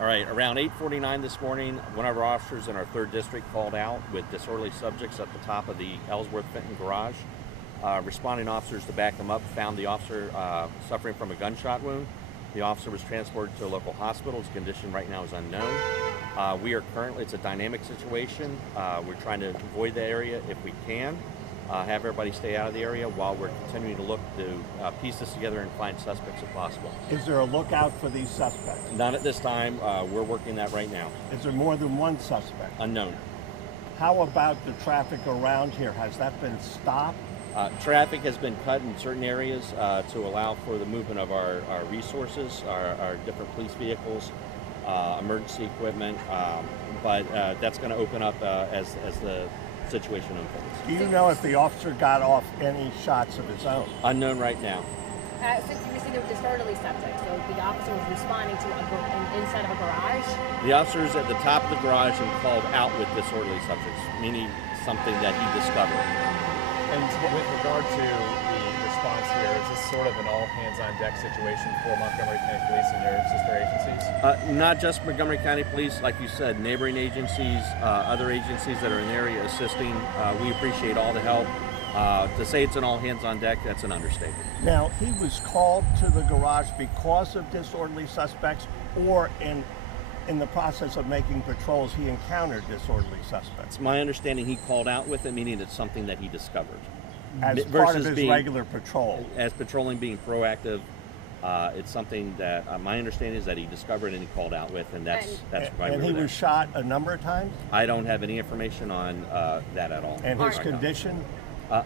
All right, around 8:49 this morning, one of our officers in our 3rd district called out with disorderly subjects at the top of the Ellsworth Fenton garage. Responding officers to back them up found the officer suffering from a gunshot wound. The officer was transported to a local hospital. His condition right now is unknown. We are currently, it's a dynamic situation. We're trying to avoid the area if we can. Have everybody stay out of the area while we're continuing to look to piece this together and find suspects if possible. Is there a lookout for these suspects? Not at this time. We're working that right now. Is there more than one suspect? Unknown. How about the traffic around here? Has that been stopped? Traffic has been cut in certain areas to allow for the movement of our resources, our different police vehicles, emergency equipment, but that's going to open up as the situation unfolds. Do you know if the officer got off any shots of his own? Unknown right now. Since you received a disorderly subject, so the officer was responding to inside of a garage? The officer's at the top of the garage and called out with disorderly subjects, meaning something that he discovered. And with regard to the response here, is this sort of an all-hands-on-deck situation for Montgomery County Police and your sister agencies? Not just Montgomery County Police, like you said, neighboring agencies, other agencies that are in the area assisting. We appreciate all the help. To say it's an all-hands-on-deck, that's an understatement. Now, he was called to the garage because of disorderly suspects, or in the process of making patrols, he encountered disorderly suspects? It's my understanding he called out with it, meaning it's something that he discovered. As part of his regular patrol? As patrolling, being proactive, it's something that my understanding is that he discovered and he called out with, and that's why And he was shot a number of times? I don't have any information on that at all. And his condition?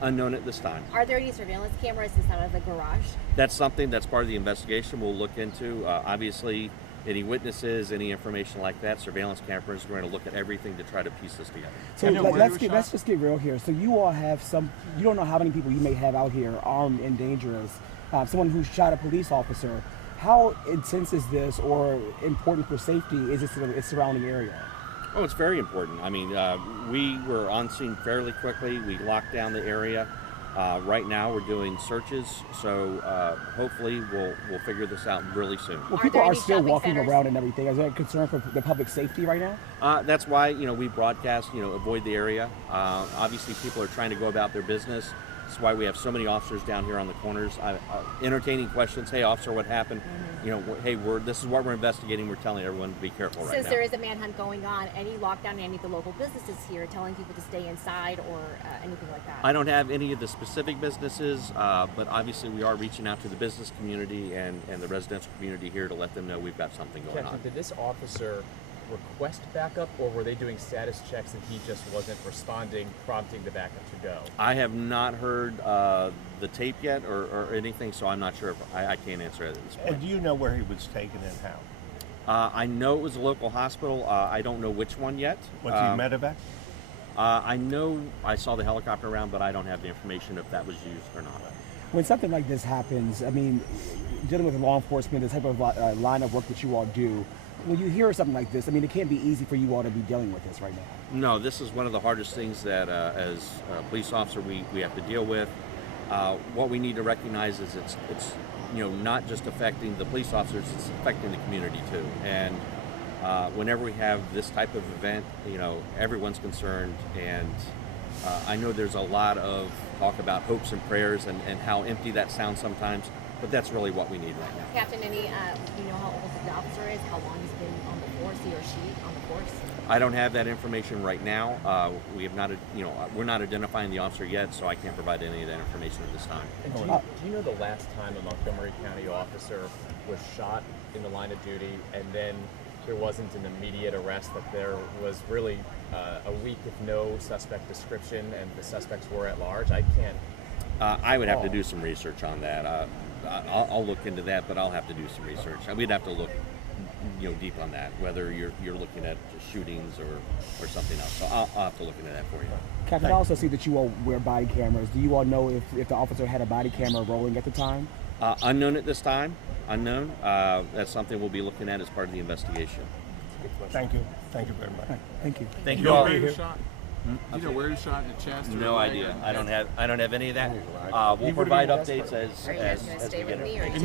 Unknown at this time. Are there any surveillance cameras inside of the garage? That's something that's part of the investigation we'll look into. Obviously, any witnesses, any information like that, surveillance cameras, we're going to look at everything to try to piece this together. So let's just get real here. So you all have you don't know how many people you may have out here armed and dangerous. Someone who shot a police officer. How intense is this, or important for safety is this in its surrounding area? Oh, it's very important. I mean, we were on scene fairly quickly. We locked down the area. Right now, we're doing searches, so hopefully we'll figure this out really soon. Well, people are still walking around and everything. Is there a concern for the public safety right now? That's why we broadcast avoid the area. Obviously, people are trying to go about their business. That's why we have so many officers down here on the corners, entertaining questions. Hey, officer, what happened? Hey, this is what we're investigating. We're telling everyone to be careful right now. Since there is a manhunt going on, any lockdown in any of the local businesses here, telling people to stay inside or anything like that? I don't have any of the specific businesses, but obviously we are reaching out to the business community and the residential community here to let them know we've got something going on. Did this officer request backup, or were they doing status checks and he just wasn't responding, prompting the backup to go? I have not heard the tape yet or anything, so I'm not sure if I can't answer it at this point. And do you know where he was taken and how? I know it was a local hospital. I don't know which one yet. Was he medevac? I know I saw the helicopter around, but I don't have the information if that was used or not. When something like this happens, I mean, dealing with law enforcement, the type of line of work that you all do, when you hear something like this, I mean, it can't be easy for you all to be dealing with this right now. No, this is one of the hardest things that as a police officer we have to deal with. What we need to recognize is it's not just affecting the police officers, it's affecting the community too. And whenever we have this type of event, everyone's concerned, and I know there's a lot of talk about hopes and prayers and how empty that sounds sometimes, but that's really what we need right now. Captain, do you know how old the officer is, how long he's been on the force, he or she on the force? I don't have that information right now. We have not, we're not identifying the officer yet, so I can't provide any of that information at this time. And do you know the last time a Montgomery County officer was shot in the line of duty, and then there wasn't an immediate arrest, that there was really a week with no suspect description and the suspects were at large? I can't. I would have to do some research on that. I'll look into that, but I'll have to do some research. We'd have to look, deep on that, whether you're looking at just shootings or something else. So I'll have to look into that for you. Captain, I also see that you all wear body cameras. Do you all know if the officer had a body camera rolling at the time? Unknown at this time. Unknown. That's something we'll be looking at as part of the investigation. Thank you. Thank you very much. Right, thank you. Thank You you know all. where he was shot? You know where he was shot, in the chest? Or No leg? idea. I don't have any of that. We'll provide updates as Are you guys going to stay we get with me, or information.